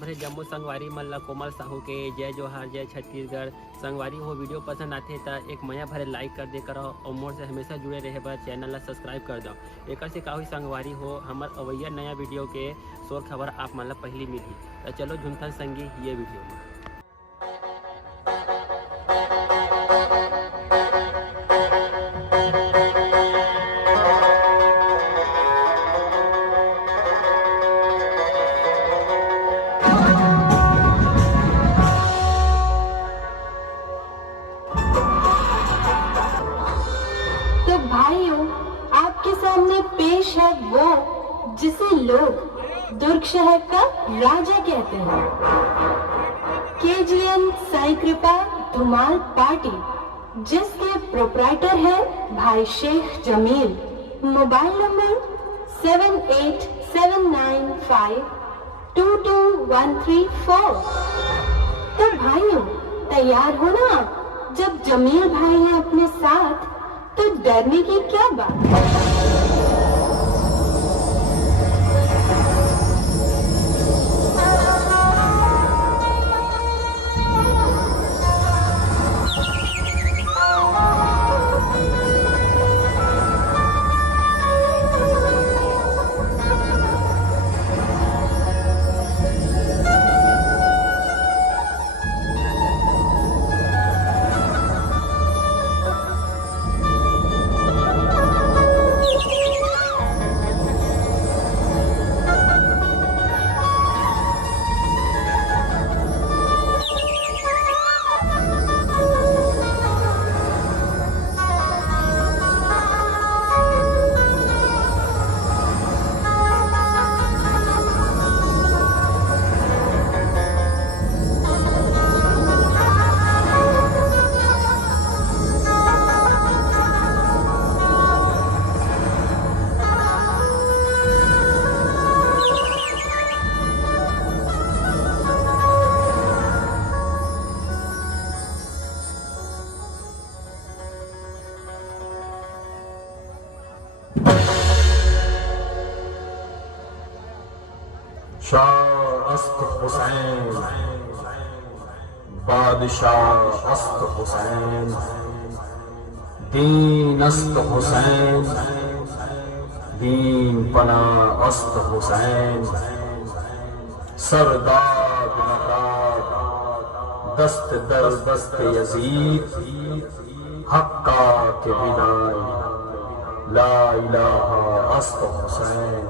भरे जम्मू संगवारी मन ला कोमल साहू के जय जोहार जय छत्तीसगढ़। संगवारी हो वीडियो पसंद आते तो एक मया भरे लाइक कर दे करो और मोर से हमेशा जुड़े रहे बर चैनल ला सब्सक्राइब कर दो। एक से का हुई संगवारी हो हमार अवैया नया वीडियो के शोर खबर आप मन ला पहली मिली। तो चलो झुमथन संगी ये वीडियो में। तो भाइयों, आपके सामने पेश है वो जिसे लोग दुर्ग शहर का राजा कहते हैं। केजीएन साई कृपा धुमाल पार्टी, जिसके प्रोप्राइटर है भाई शेख जमील। Mobile number 7879522134। तो भाइयों, तैयार हो ना आप? जब जमील भाई हैं अपने साथ तो डरने की क्या बात। शाह अस्त हुसैन, बादशाह अस्त हुसैन, दीन अस्त हुसैन, दीन पना अस्त हुसैन, सरदाद नदाद दस्त दर दस्त यजीद, हक्का के बिदाई ला इलाहा अस्त हुसैन।